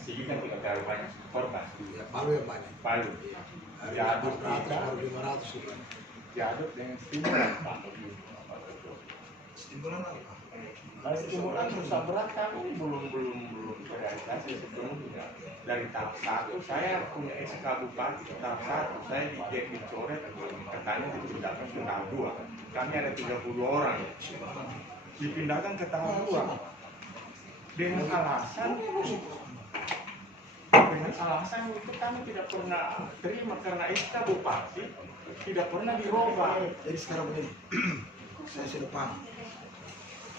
sini kan tidak terlalu banyak korban. Ya, Palu yang banyak. Palu. Diaduk 500 juga. diaduk dengan stimulan Pak. Stimulan apa? Kalau stimulan susah berat kami belum terrealisasi sebelumnya. Dari tahap 1 saya punya SK Bupati tahap 1 saya dicoret katanya dipindahkan ke tahap 2. Kami ada 30 orang dipindahkan ke tahap 2 dengan alasan itu kami tidak pernah terima karena SK Bupati tidak pernah dirubah. Jadi sekarang begini, saya sudah paham.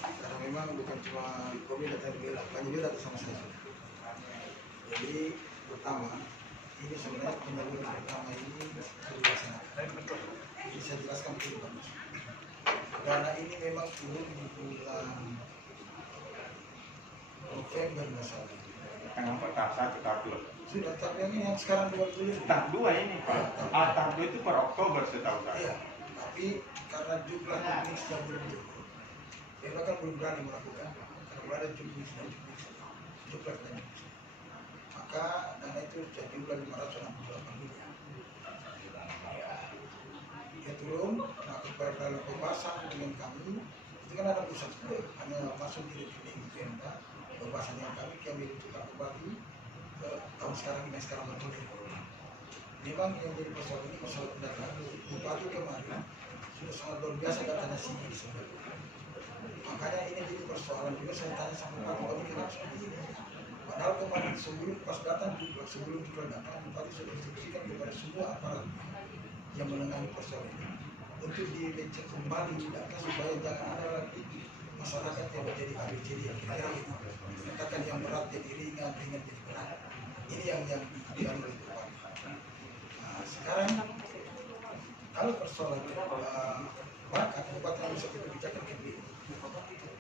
Karena memang bukan cuma Komi datang bilang, banyak juga datang sama saya. Jadi pertama, ini sebenarnya penyaluran pertama ini sudah dilaksanakan. Jadi saya jelaskan dulu. Dana ini memang turun di bulan November misalnya. Kenapa tahap 1 tahap 2? Sudah, tapi yang sekarang 20 Tahap 2 ini Pak. Tahap 2 itu per Oktober setahu saya. Iya, tapi karena jumlahnya ini sudah belum cukup, mereka kan belum berani melakukan. Kalau ada jumlahnya jumlahnya, maka dana itu jumlah 568 miliar. Ya turun, nah kepada pembahasan dengan kami, itu kan ada pusat juga, hanya masuk di rekening Pemda, pembahasan dengan kami tukar kembali ke tahun sekarang ini sekarang bertujuh. Memang yang jadi persoalan ini masalah pendataan. Bupati kemarin sudah sangat luar biasa datanya sini sebenarnya. Makanya ini jadi persoalan juga saya tanya sama Bupati kenapa seperti ini. Padahal kemarin sebelum pas datang juga sebelum juga datang Bupati sudah instruksikan kepada semua aparat yang menangani persoalan ini untuk dicek kembali data supaya jangan ada lagi masyarakat yang menjadi ABCD yang kira itu. Katakan yang berat jadi ringan, ringan jadi berat. Ini yang diambil oleh Bupati. Nah, sekarang kalau persoalan maka Bupati bisa kebijakan kembali.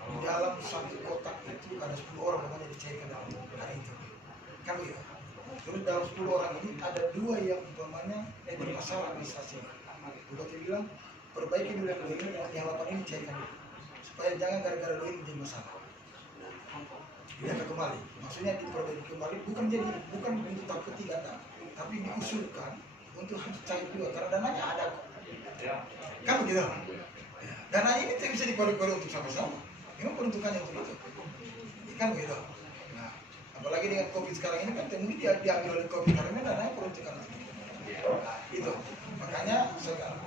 Di dalam satu kotak itu ada 10 orang namanya dicairkan dalam hari itu. Kan begitu. Terus dalam 10 orang ini ada 2 yang umpamanya bermasalah administrasi. Bupati bilang perbaiki dulu yang ini, yang 8 ini cairkan dulu. Supaya jangan gara-gara ini menjadi masalah. Tidak kembali. Maksudnya diperbaiki kembali bukan untuk tahap ketiga tapi diusulkan untuk cair juga karena dananya ada. Kan begitu. Dana ini tidak bisa dikorek-korek untuk sama-sama. Memang peruntukannya untuk itu. Kan begitu. Nah, apalagi dengan COVID sekarang ini kan ini diambil oleh COVID karena ini dananya peruntukan untuk itu. Nah, itu. Makanya sekarang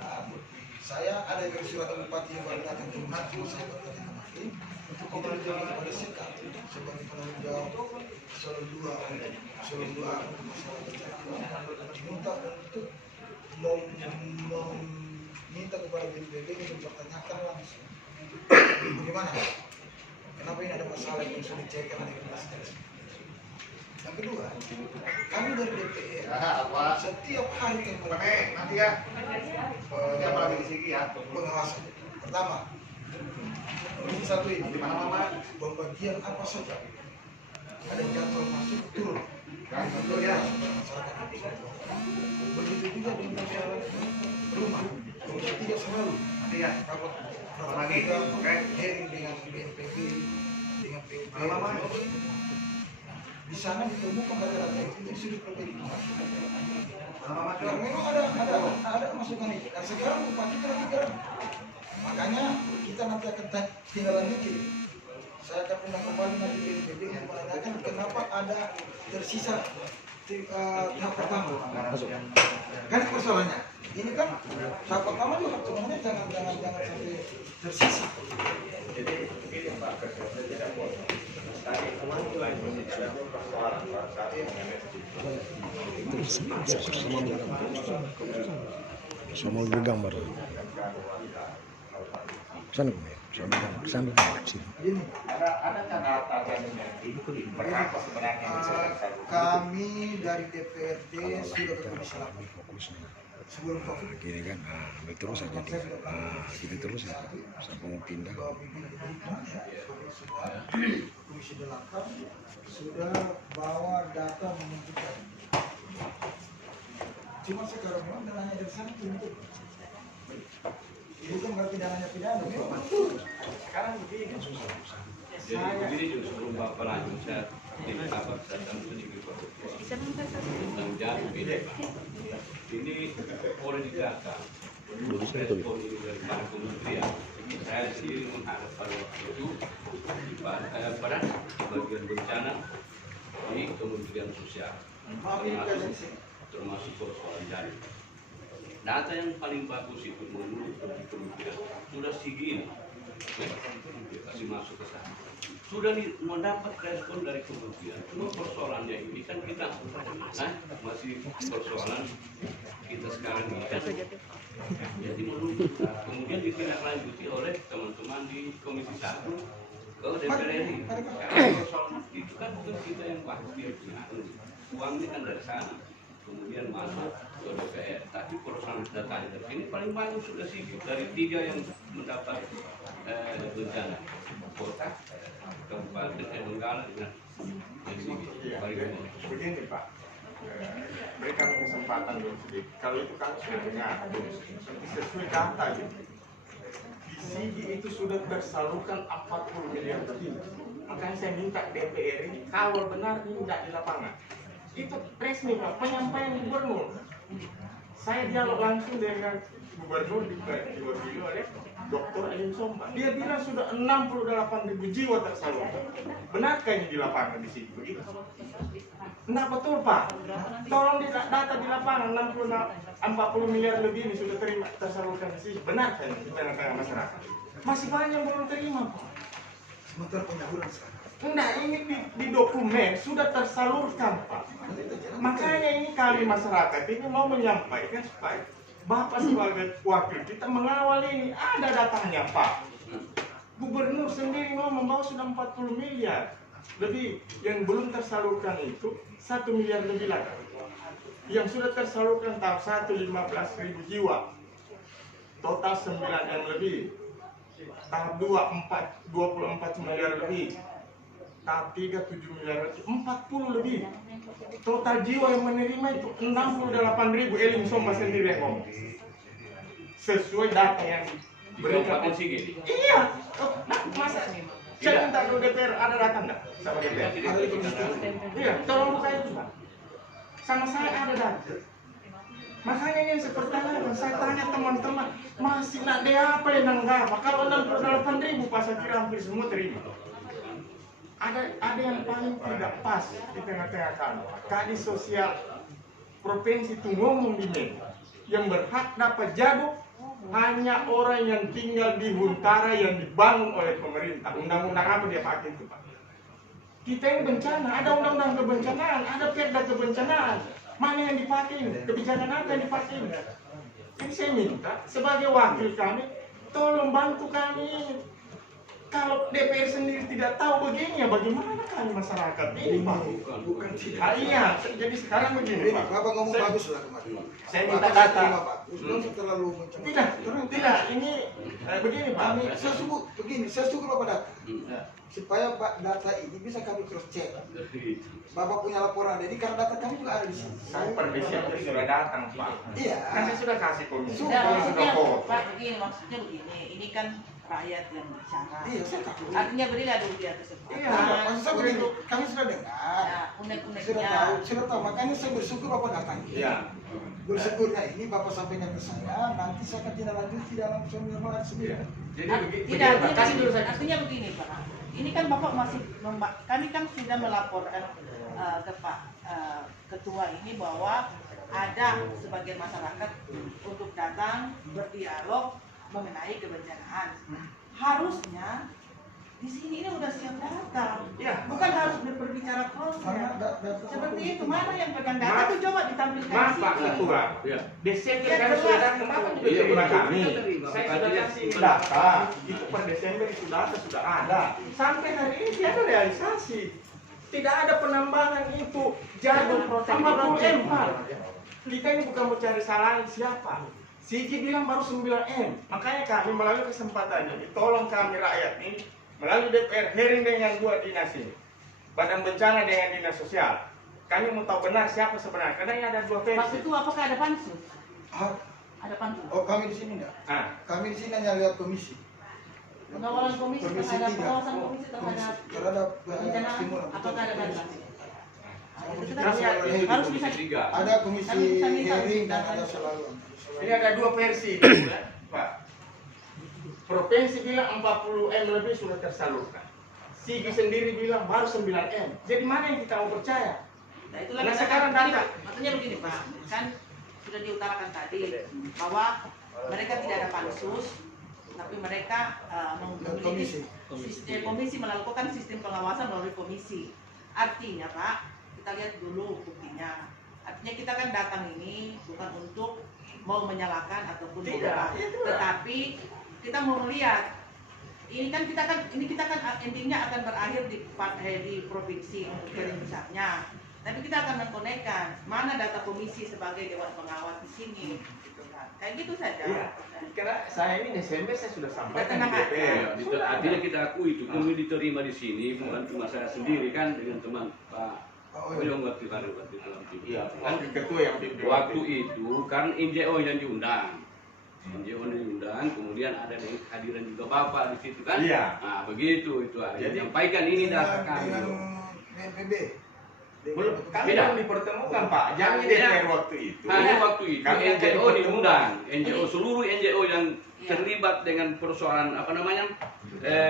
saya ada dari surat Bupati yang baru datang ke rumah saya berkata kemarin untuk kita menjadi kepada sikap sebagai penanggung jawab Solo 2 masalah bencana diminta untuk meminta kepada BNPB untuk mempertanyakan langsung bagaimana kenapa ini ada masalah yang sudah dicairkan oleh Kementerian. Yang kedua, kami dari DPR setiap hari nanti ya pengawasan. Pertama, ini satu ini di mana pembagian apa saja ada jadwal masuk turun. Betul ya masyarakat. Begitu juga dengan masalah rumah. Komisi 3 selalu nanti ya rapat lagi. Oke. Hearing dengan BNPB dengan PUP. Di sana ditemukan data-data itu sudah perbaiki. Memang ada masukan itu. Dan sekarang Bupati telah digerak. Makanya kita nanti akan tinggal lanjuti. Saya akan undang kembali nanti BNPB untuk menanyakan kenapa ada tersisa tahap pertama. Kan persoalannya. Ini kan tahap pertama juga sebenarnya jangan sampai tersisa. Jadi ini Pak Ketua tidak boleh. Sama bergambar. Sana sambil Ada catatan ini berapa sebenarnya kami dari DPRD sudah ke Komisi 8 sebelum COVID gini kan, terus saja gitu terus saja sampai mau pindah. Komisi 8 sudah bawa data menunjukkan. Cuma sekarang memang dananya dari sana untuk bukan berarti dananya pidana. Sekarang begini. Jadi begini sebelum Bapak lanjut saya di apa sedikit. begini, Pak. Ini oleh didata respon ini dari para kementerian. Saya sendiri menghadap pada waktu itu pada bagian bencana di Kementerian Sosial, termasuk persoalan dana. Data yang paling bagus itu menurut kementerian sudah segini, kasih masuk ke sana. Sudah mendapat respon dari kementerian. Cuma persoalannya ini kan kita masih persoalan kita sekarang ini kan jadi menunggu. Kemudian ditindaklanjuti oleh teman-teman di Komisi 1 ke DPR RI. Karena persoalan itu kan bukan kita yang pasti uangnya kan dari sana. Kemudian masuk ke DPR. Tapi persoalan datanya ini paling banyak sudah sih dari 3 yang mendapat bencana kota, kabupaten Donggala dengan begini Pak, berikan kesempatan dulu sedikit. Kalau itu kan sudah dengar, sesuai data gitu. Di sini itu sudah tersalurkan 40 miliar lebih. Makanya saya minta DPR ini kalau benar tidak di lapangan. Itu resmi Pak, penyampaian gubernur. Saya dialog langsung dengan gubernur diwakili oleh Dr. Alim Somba. Dia bilang sudah 68.000 jiwa tersalurkan. Benarkah ini di lapangan di sini begitu? Enggak betul Pak. Tolong data di lapangan 40 miliar lebih ini sudah tersalurkan di sini. Benarkah ini di tengah-tengah masyarakat? Masih banyak yang belum terima Pak. Sementara penyaluran sekarang. Enggak, ini di dokumen sudah tersalurkan Pak. Makanya ini kami masyarakat ini mau menyampaikan supaya Bapak sebagai wakil kita mengawal ini. Ada datanya Pak. Gubernur sendiri mau membawa sudah 40 miliar lebih. Yang belum tersalurkan itu 1 miliar lebih lagi. Yang sudah tersalurkan tahap 1 15.000 jiwa. Total 9 M lebih. Tahap 2 24 miliar lebih. Tahap 3 7 miliar lebih. 40 lebih. Total jiwa yang menerima itu 68.000. Elim Somba sendiri yang ngomong. Sesuai data yang diberikan. Iya. Masa saya minta ke DPR, ada data enggak sama DPR? Iya, tolong buka itu Pak. Sama saya ada data. Makanya yang seperti apa? Saya tanya teman-teman, masih nak dia apa yang nanggap? Kalau 68.000 Pak, saya kira hampir semua terima. Ada yang paling tidak pas di tengah-tengah kami. Kadis Sosial Provinsi itu ngomong di media, yang berhak dapat jaduk hanya orang yang tinggal di huntara yang dibangun oleh pemerintah. Undang-undang apa dia pakai itu Pak? Kita yang bencana, ada undang-undang kebencanaan, ada perda kebencanaan. Mana yang dipakai? Kebijakan apa yang dipakai? Jadi saya minta sebagai wakil kami, tolong bantu kami. Kalau DPR sendiri tidak tahu begini, ya bagaimana kami masyarakat ini Pak? Bukan tidak. Iya, jadi sekarang begini Pak. Bapak ngomong bagus lah kemarin. Saya minta data. Terlalu macam. Tidak, ini begini Pak. Saya setuju Bapak data. Supaya Pak data ini bisa kami cross check. Bapak punya laporan, jadi karena data kami juga ada di sini. Saya per Desember sudah datang Pak. Iya. Kan saya sudah kasih komisi. Maksudnya, Pak, maksudnya begini, ini kan rakyat yang bicara. Iya, saya tahu. Artinya berilah dulu dia kesempatan. Iya, Maksud saya begitu, kami sudah dengar. Ya, unek-uneknya. Sudah tahu, makanya saya bersyukur Bapak datang. Iya. Bersyukurnya ini Bapak sampaikan ke saya, nanti saya akan tindak lanjuti dalam seminar sendiri. Jadi Tidak, begini, artinya begini Pak. Ini kan Bapak masih, kami kan sudah melaporkan ke Pak Ketua ini bahwa ada sebagian masyarakat untuk datang berdialog mengenai kebencanaan. Harusnya di sini ini udah siap data, bukan harus berbicara proses. Seperti itu, mana yang pegang data itu coba ditampilkan di Maaf Pak sini. Ketua, Desember kan sudah datang Bapak juga terima kami. Saya sudah kasih data, itu per Desember itu data sudah ada. Sampai hari ini tidak ada realisasi. Tidak ada penambahan itu jadul 40 M Pak. Kita ini bukan mencari salahin siapa. Sigi bilang baru 9 M. Makanya kami melalui kesempatan ini, tolong kami rakyat ini melalui DPR hearing dengan dua dinas ini, Badan Bencana dengan Dinas Sosial. Kami mau tahu benar siapa sebenarnya, karena ini ada dua Pak versi. Ketua, apakah ada pansus? Ada pansus? Oh, kami di sini enggak? Kami di sini hanya lihat komisi. Pengawalan komisi terhadap tiga. pengawasan komisi terhadap Terhadap bencana, stimulan. apakah ada pansus? Itu kita Terus harus ada harus bisa Komisi 3. Ada komisi Kami bisa minta hearing dan datanya. ada selalu. Ini ada dua versi nih, ya, Pak. Provinsi bilang 40M lebih sudah tersalurkan. Sigi sendiri bilang baru 9M. Jadi mana yang kita mau percaya? Nah, itulah Nah, kita sekarang begini, data. Pak. Maksudnya begini Pak, kan sudah diutarakan tadi bahwa mereka tidak ada pansus, tapi mereka memiliki komisi melakukan sistem pengawasan melalui komisi. Artinya Pak, kita lihat dulu buktinya. Artinya kita kan datang ini bukan untuk mau menyalahkan ataupun Tidak, apa, itu lah. tetapi kita mau melihat ini kita kan endingnya akan berakhir di provinsi untuk jaring besarnya. Tapi kita akan mengkonekkan mana data komisi sebagai dewan pengawas di sini, gitu kan. Kayak gitu saja. Iya. Karena saya ini Desember saya sudah sampaikan tenang di aja. DPR. Ya, artinya kita akui itu kami diterima di sini bukan cuma saya sendiri kan dengan teman Pak Oyong waktu itu dalam TV. Iya, Kan wakil ketua yang pimpin waktu itu kan NGO yang diundang. NGO yang diundang, kemudian ada kehadiran juga Bapak di situ kan? Iya. Nah, begitu itu. Jadi Jadi, sampaikan ini data kami. Dengan BNPB. Belum, kami Beda. belum dipertemukan Pak. Jangan di Beda. DPR waktu itu. Hanya waktu itu Kami akan NGO dipertemukan. diundang, NGO seluruh NGO yang Iya. terlibat dengan persoalan apa namanya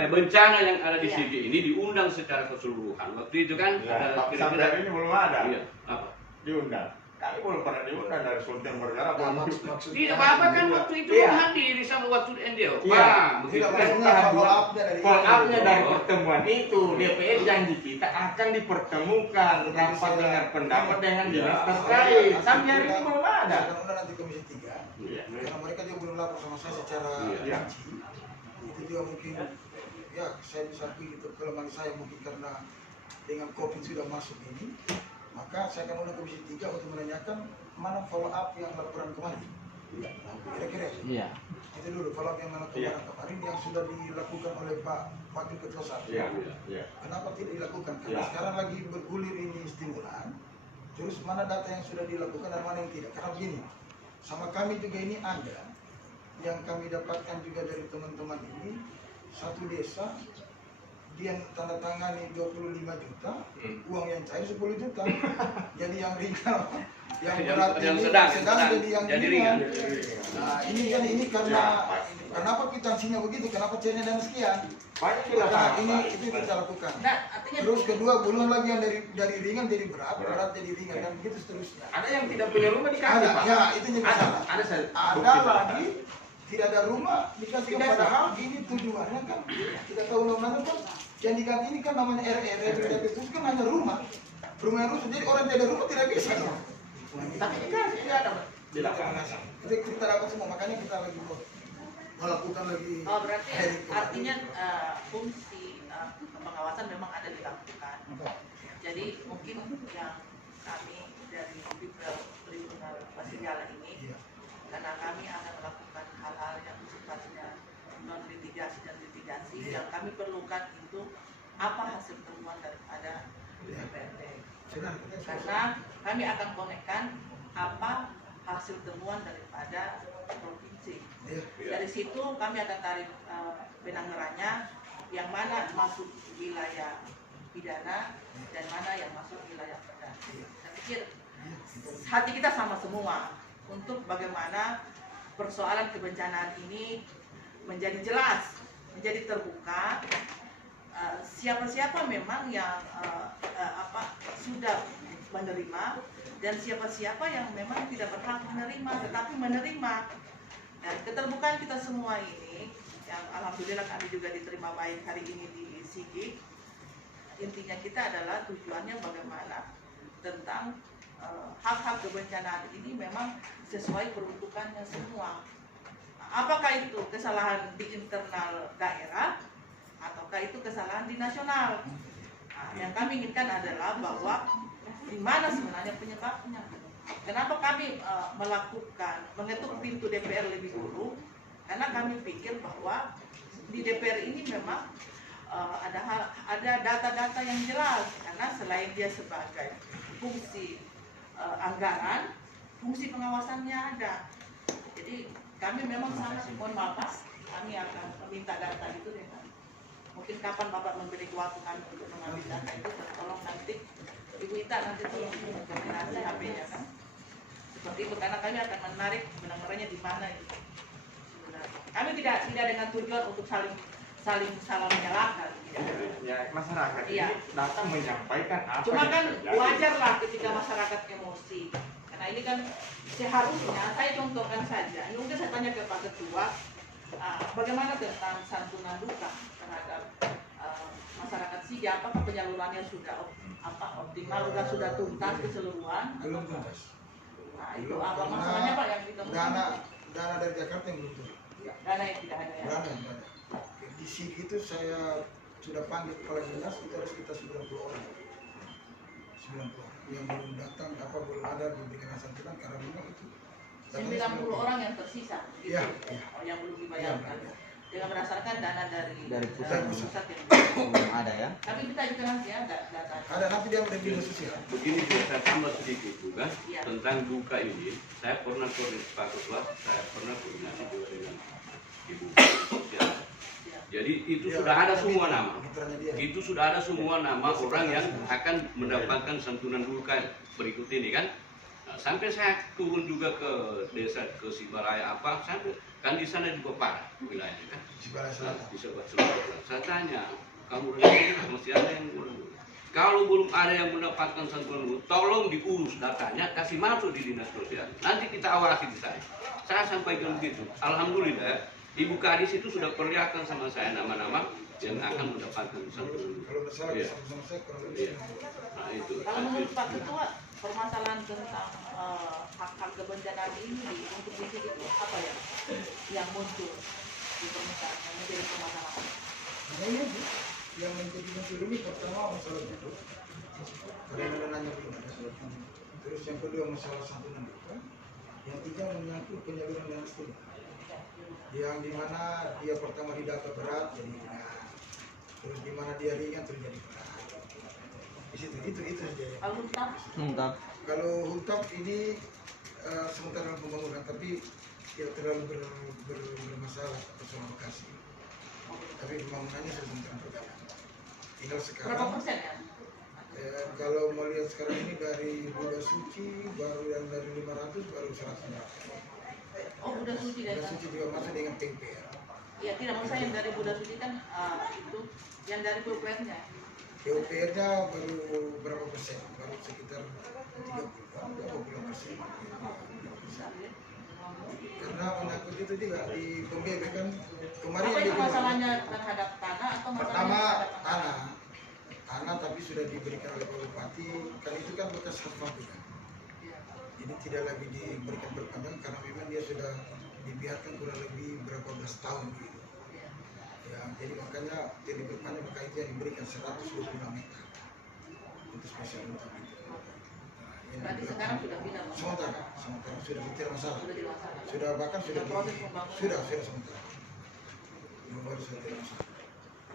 bencana yang ada di Iya. sini ini diundang secara keseluruhan. Waktu itu kan Ya, Pak, sampai kira-kira hari ini belum ada iya apa? diundang. Kami belum pernah diundang dari Sultan Bergara. Nah, belum. maksudnya Tidak apa-apa kan waktu itu Iya. hadir sama waktu NGO. Iya. Pak, begitu Tidak, kan? maksudnya follow up-nya dari Follow up-nya dari Oh. pertemuan itu, DPR janji kita akan dipertemukan rapat dengar pendapat dengan dinas Iya. terkait. Sampai hari ini belum ada. Mudah-mudahan nanti komisi 3 Iya. karena mereka juga belum lapor sama saya secara Iya. rinci. Itu juga mungkin ya saya bisa akui itu kelemahan saya mungkin karena dengan COVID sudah masuk ini, maka saya akan undang komisi 3 untuk menanyakan mana follow up yang laporan kemarin. Kira-kira Iya. itu dulu follow up yang mana Iya. kemarin yang sudah dilakukan oleh Pak Wakil Ketua Satu. Iya. Iya. Kenapa tidak dilakukan? Karena Ya. sekarang lagi bergulir ini stimulan. Terus mana data yang sudah dilakukan dan mana yang tidak? Karena begini, sama kami juga ini ada yang kami dapatkan juga dari teman-teman ini, satu desa dia tanda tangani 25 juta, uang yang cair 10 juta. Jadi yang ringan, yang berat yang ini, sedang jadi yang jadi ringan. ringan. Nah ini karena kenapa kwitansinya begitu? Kenapa cairnya dan sekian? Banyak Maka dilakukan. ini Pak. itu kita lakukan. Nah, artinya Terus kedua belum lagi yang dari ringan jadi berat, berat jadi ringan dan begitu seterusnya. Ada yang tidak punya rumah dikasih Ada, Pak. ya itu yang Ada, salah. ada saya. Ada lagi tidak ada rumah dikasih Dikasih. padahal ini tujuannya kan kita tahu undang-undang kan yang diganti ini kan namanya RR itu kan hanya rumah yang rusak jadi orang tidak ada rumah tidak bisa dong. Tapi dikasih tidak ada. Dilakukan. Itu kita dapat semua makanya kita lagi melakukan lagi. oh, berarti hearing kemarin. artinya fungsi pengawasan memang ada dilakukan. Jadi mungkin yang kami dari Bidang Perlindungan Wasigala ini Iya. karena kami akan melakukan hal-hal yang sifatnya non litigasi dan litigasi yang kami perlukan itu apa hasil temuan daripada DPRD. Sudah, Karena kami akan konekkan apa hasil temuan daripada provinsi. Iya. Dari situ kami akan tarik benang merahnya yang mana masuk wilayah pidana dan mana yang masuk wilayah pidana. Saya pikir hati kita sama semua untuk bagaimana persoalan kebencanaan ini menjadi jelas, menjadi terbuka. Siapa-siapa memang yang sudah menerima dan siapa-siapa yang memang tidak berhak menerima tetapi menerima. Dan keterbukaan kita semua ini yang alhamdulillah kami juga diterima baik hari ini di SIGIG, intinya kita adalah tujuannya bagaimana tentang hak-hak kebencanaan ini memang sesuai peruntukannya semua. Apakah itu kesalahan di internal daerah ataukah itu kesalahan di nasional? Nah, yang kami inginkan adalah bahwa di mana sebenarnya penyebabnya. Kenapa kami mengetuk pintu DPR lebih dulu? Karena kami pikir bahwa di DPR ini memang ada data-data yang jelas. Karena selain dia sebagai fungsi anggaran, fungsi pengawasannya ada. Jadi kami memang sangat mohon maaf, Pak, kami akan meminta data itu dengan mungkin kapan Bapak memberi waktu kami untuk mengambil data itu, tolong nanti Ibu Ita nanti tolong koordinasi HP-nya kan. Seperti itu karena kami akan menarik benang-benangnya di mana itu. Sebenarnya. Kami tidak dengan tujuan untuk saling salah menyalahkan. Ya masyarakat Iya. ini datang menyampaikan apa Cuma yang kan terjadi. wajar lah ketika masyarakat emosi. Karena ini kan seharusnya saya contohkan saja. Ini mungkin saya tanya ke Pak Ketua, bagaimana tentang santunan duka terhadap masyarakat Sigi? Apakah penyalurannya sudah optimal, sudah tuntas keseluruhan? Belum tuntas. Nah itu apa masalahnya Pak yang ditemukan? Dana dari Jakarta yang belum turun. Dana yang tidak ada ya. Dana yang banyak. Di sini itu saya sudah panggil kepala dinas, itu harus kita 90 orang. 90 orang yang belum datang, belum ada diberikan santunan karena memang itu. 90 orang yang tersisa. Iya. Yang belum dibayarkan. Iya. Dengan berdasarkan dana dari pusat yang belum ada ya. tapi kita juga nanti ya data. Ada nanti dia ada dinas sosial. Begini saya tambah sedikit juga Iya. tentang duka ini. Saya pernah koordinasi Pak Ketua, saya pernah koordinasi juga dengan Ibu Sosial. Ya. Jadi itu Iya, sudah ada tapi semua nama. mitranya dia. Itu sudah ada semua nama orang yang akan mendapatkan santunan duka berikut ini kan. Nah, sampai saya turun juga ke desa ke Sibaraya sampai kan di sana juga parah wilayahnya kan. Sibaraya Selatan. Di Sibaraya Selatan. Saya tanya, kamu ini masih ada yang belum? Kalau belum ada yang mendapatkan santunan duka, tolong diurus datanya, kasih masuk di dinas sosial. Nanti kita awasi di saya. Saya sampaikan begitu. Alhamdulillah, Ibu Kadis itu sudah perlihatkan sama saya nama-nama yang akan mendapatkan santunan duka. Kalau masalah Iya. sama saya kurang Iya. lebih. Nah itu. Kalau menurut Pak Ketua, permasalahan tentang hak-hak kebencanaan ini untuk di sini itu apa ya yang muncul di permukaan yang menjadi permasalahan? Nah ini sih yang menjadi muncul ini pertama masalah itu. Karena dananya belum ada. Terus yang kedua masalah santunan duka. Yang ketiga menyangkut penyaluran dana sekolah. Yang dimana dia pertama didata berat jadi ringan. Terus dimana dia ringan terjadi berat. Di situ itu saja. Kalau hutang, Kalau huntap ini sementara dalam pembangunan, tapi tidak terlalu bermasalah persoalan lokasi. Tapi pembangunannya sudah sementara berjalan. Tinggal berapa sekarang, persen ya? kalau melihat sekarang ini dari Buddha Suci, baru yang dari 500 baru 100. Oh, Buddha Suci dan Buddha Suci juga masuk dengan PPR. ya tidak maksud saya yang dari Buddha Suci kan itu yang dari PUPR-nya. PUPR-nya baru berapa persen? Baru sekitar 30-40%. Karena menyangkut itu juga di PBB kan kemarin Apa yang itu masalahnya terhadap tanah atau pertama masalahnya tanah tapi sudah diberikan oleh Pak Bupati, kan itu kan bekas hak kan. Jadi tidak lagi diberikan perpanjangan karena memang dia sudah dibiarkan kurang lebih berapa belas tahun gitu. Ya, jadi makanya dia diperpanjang, maka itu yang diberikan 126 meter untuk spesial untuk itu. Berarti sekarang sudah pindah Pak? Sementara sudah tidak masalah. Sudah dilaksanakan. Sudah bahkan sudah proses pembangunan. sudah sementara. Belum baru sudah tidak masalah.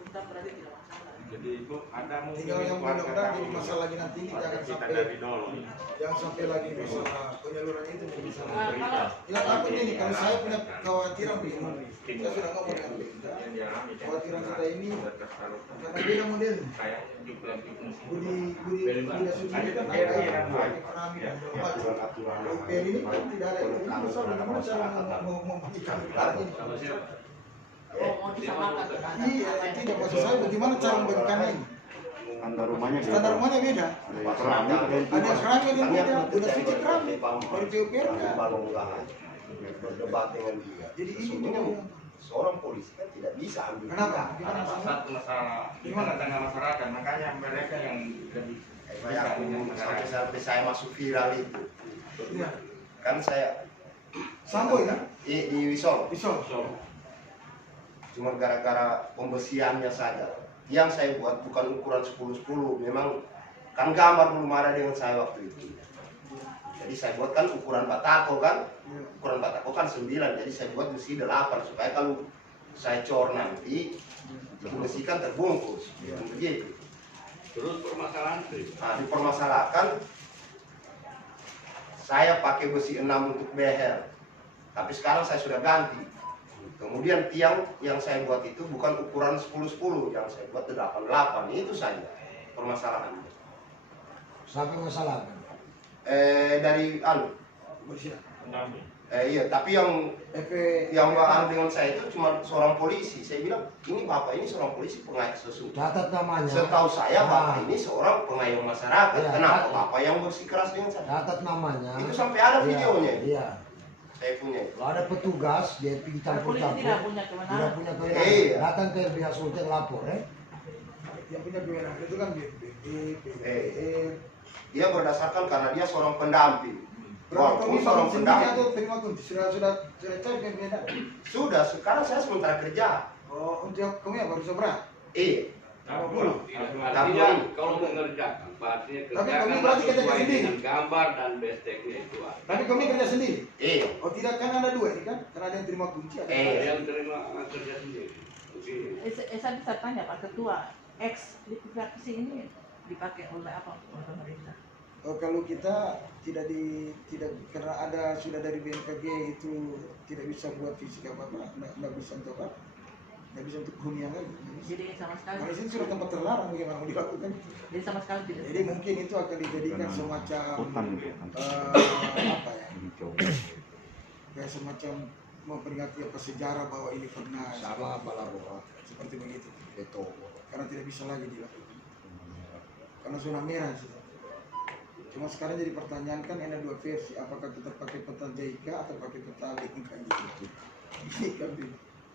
Hutang berarti tidak masalah. Jadi itu ada mungkin Tinggal yang mudah-mudahan jadi masalah lagi nanti ini kita dari dulu. jangan sampai lagi masalah penyaluran itu jadi masalah. Kalau Ya takutnya ini kalau saya punya kekhawatiran begini, kita sudah ngomong dengan Bunda. Kekhawatiran kita ini karena beda model. Buddha Suci ini kan ada Kerami dan Berempat. UPR ini kan tidak ada itu. Jadi masalah bagaimana cara mau memberikan ini? mau disamakan dengan Iya, tidak maksud saya bagaimana cara memberikan ini? Standar rumahnya beda. Ada kerami yang beda, Buddha Suci kerami dari PUPR kan. Berdebat dengan dia. Jadi ini Sesungguhnya juga seorang polisi kan tidak bisa ambil kenapa? tindakan. Gimana maksudnya? Satu masalah di tengah masyarakat, makanya mereka yang lebih Kayak aku sampai saya masuk viral itu. Iya. Kan saya Sambo ya? di Wisol. Bisa. Cuma gara-gara pembersihannya saja. Yang saya buat bukan ukuran 10-10, memang kan gambar belum ada dengan saya waktu itu. Jadi saya buat kan ukuran batako kan, ukuran batako kan 9, jadi saya buat besi 8 supaya kalau saya cor nanti dibersihkan terbungkus, begitu. Terus permasalahan Nah, dipermasalahkan saya pakai besi 6 untuk beher, tapi sekarang saya sudah ganti. Kemudian tiang yang saya buat itu bukan ukuran 10-10, yang saya buat 8-8, itu saja permasalahannya. Sampai masalah kan? Dari Polisi. iya, tapi yang FP dengan saya itu cuma seorang polisi. Saya bilang, ini bapak ini seorang polisi pengayom sesungguhnya. Catat namanya. Setahu saya bapak ini seorang pengayom masyarakat. Iya. Kenapa bapak yang bersikeras dengan saya? Catat namanya. Itu sampai ada Iya, videonya. Iya. Saya punya. Kalau ada petugas, dia pergi Polisi tidak campur-campur. punya Tidak kewenangan. punya kewenangan. Iya. Datang ke LBH Sultan lapor, yang punya kewenangan itu kan BPD, PPR. Dia berdasarkan karena dia seorang pendamping. Berapa Walaupun kami seorang bangun sendiri pendamping. atau terima kunci? Sudah cari yang punya data? Sudah, sekarang saya sementara kerja. Oh, untuk kamu ya baru seberang? Iya. Artinya kalau mengerjakan, artinya Tapi kami kerjakan berarti kerja sesuai sendiri. dengan gambar dan besteknya itu. Tapi kami kerja sendiri. Iya. Oh tidak, kan ada dua ini kan? Karena ada yang terima kunci. Ada Ada yang terima kerja sendiri. Oke. Saya bisa tanya Pak Ketua, likuifaksi ini dipakai oleh apa? Oleh pemerintah. Oh, kalau kita tidak karena ada sudah dari BMKG itu tidak bisa buat fisik apa-apa, nggak bisa untuk apa, nggak bisa untuk hunian lagi. Jadi sama sekali. Karena itu sudah tempat terlarang bagaimana mau dilakukan. Jadi sama sekali tidak. Jadi mungkin itu akan dijadikan semacam apa ya? Kayak semacam memperingati apa sejarah bahwa ini pernah Sama Balabora. seperti begitu. Itu. Karena tidak bisa lagi dilakukan. Karena zona merah sih. Cuma sekarang jadi pertanyaan kan ada dua versi, apakah kita pakai peta JIK atau pakai peta lingkungan gitu. Ini kan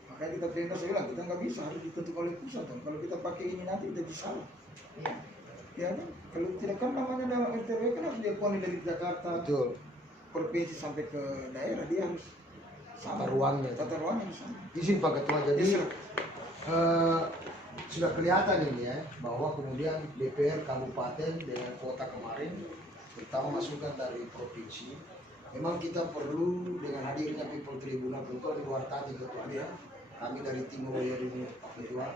makanya kita perintah saya bilang kita nggak bisa, harus ditentukan oleh pusat kan. Kalau kita pakai ini nanti jadi salah. Iya. Ya kan? Kalau tidak kan namanya dalam RTW kan harus diakui dari Jakarta, Betul. provinsi sampai ke daerah dia harus Tata ruangnya. Tata ruangnya di sana. Izin Pak Ketua, jadi Yes, sir. sudah kelihatan ini ya bahwa kemudian DPR kabupaten dengan kota kemarin, terutama masukan dari provinsi, memang kita perlu dengan hadirnya People Tribunal tentu di luar tadi ketuanya, kami dari tim lawyer ini Pak Ketua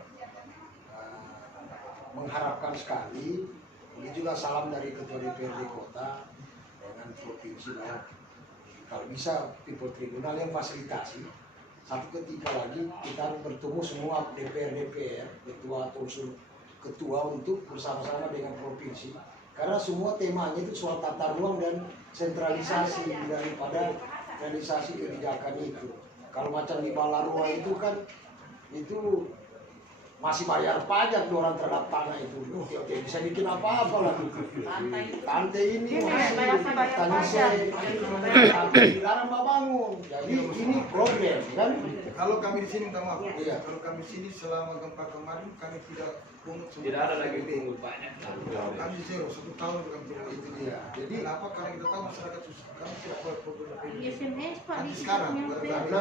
mengharapkan sekali, ini juga salam dari Ketua DPRD Kota dengan provinsi bahwa kalau bisa People Tribunal yang fasilitasi. Satu ketika lagi kita harus bertemu semua DPR ketua atau unsur ketua untuk bersama-sama dengan provinsi karena semua temanya itu soal tata ruang dan sentralisasi daripada realisasi kebijakan itu. Kalau macam di Balarua itu kan itu masih bayar pajak orang terhadap tanah itu. Oke, bisa bikin apa-apa lagi. Pantai ini masih tanise, dilarang mau bangun. Jadi ini problem kan? Kalau kami di sini minta maaf. Iya. Kalau kami di sini selama gempa kemarin kami tidak pungut Tidak ada lagi pungut banyak. Kami zero 1 tahun kami tidak Itu dia. Jadi kenapa? Karena kita tahu masyarakat susah. Kami tidak boleh pungut. SMS Pak Nanti di sekarang Karena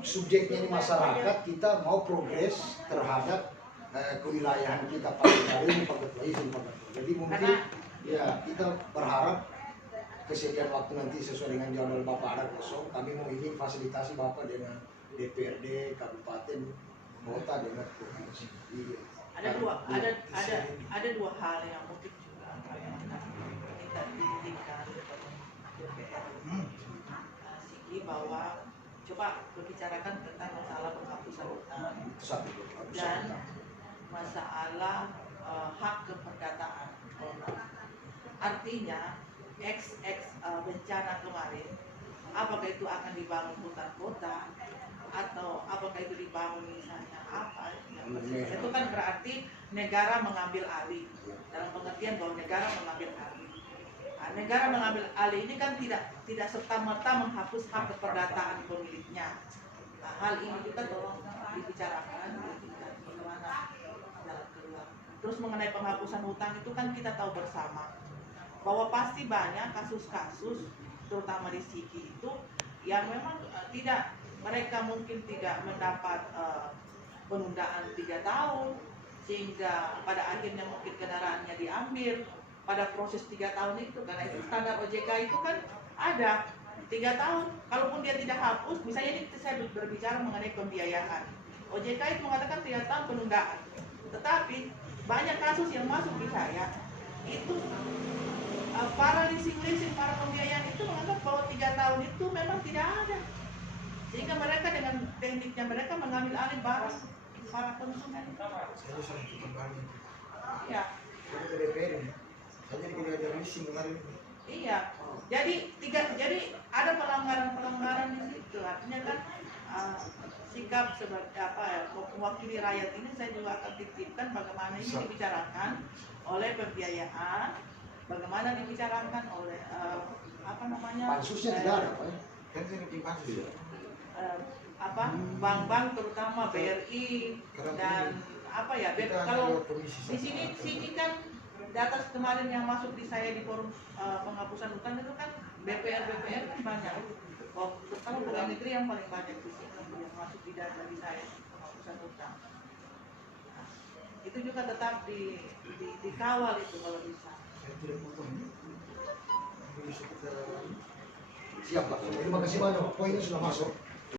subjeknya ini masyarakat, kita mau progres terhadap kewilayahan kita pada hari ini Pak Ketua, izin Pak Ketua. Jadi mungkin ya kita berharap kesediaan waktu nanti sesuai dengan jadwal Bapak ada kosong, kami mau ini fasilitasi Bapak dengan DPRD, kabupaten, kota dengan provinsi. Iya. Ada dua hal yang mungkin juga kita diinginkan DPR Sigi bahwa coba berbicarakan tentang masalah penghapusan hutang Itu satu. dan masalah hak keperdataan orang. Artinya bencana kemarin, apakah itu akan dibangun hutan kota atau apakah itu dibangun misalnya apa? Itu kan berarti negara mengambil alih dalam pengertian bahwa negara mengambil alih. Nah, negara mengambil alih ini kan tidak serta-merta menghapus hak keperdataan pemiliknya. Nah, hal ini kita tolong dibicarakan bagaimana jalan keluar. Terus mengenai penghapusan hutang itu kan kita tahu bersama bahwa pasti banyak kasus-kasus terutama di Sigi itu yang memang mereka mungkin tidak mendapat penundaan 3 tahun sehingga pada akhirnya mungkin kendaraannya diambil pada proses 3 tahun itu karena itu standar OJK itu kan ada 3 tahun. Kalaupun dia tidak hapus, misalnya ini saya berbicara mengenai pembiayaan. OJK itu mengatakan 3 tahun penundaan. Tetapi banyak kasus yang masuk di saya itu para leasing para pembiayaan itu menganggap bahwa 3 tahun itu memang tidak ada. Sehingga mereka dengan tekniknya mereka mengambil alih barang para konsumen. Saya sudah kembali. Ya. Kita DPR ini. Hanya tidak ada leasing kemarin. Iya. Jadi ada pelanggaran di situ. Artinya kan sikap sebagai apa ya, mewakili rakyat ini saya juga akan titipkan bagaimana ini dibicarakan oleh pembiayaan, bagaimana dibicarakan oleh apa namanya? Pansusnya tidak ada, Pak. Kan ini di pansus. Apa bank-bank terutama BRI dan apa ya kalau di sini kan data kemarin yang masuk di saya di forum penghapusan utang itu kan BPR kan banyak. Kalau pegawai negeri yang paling banyak di sini yang masuk di data di saya penghapusan utang. Nah, itu juga tetap dikawal itu kalau bisa. Saya tidak mau ini. Bisa kita Siap, Pak. Terima kasih banyak. Poinnya sudah masuk.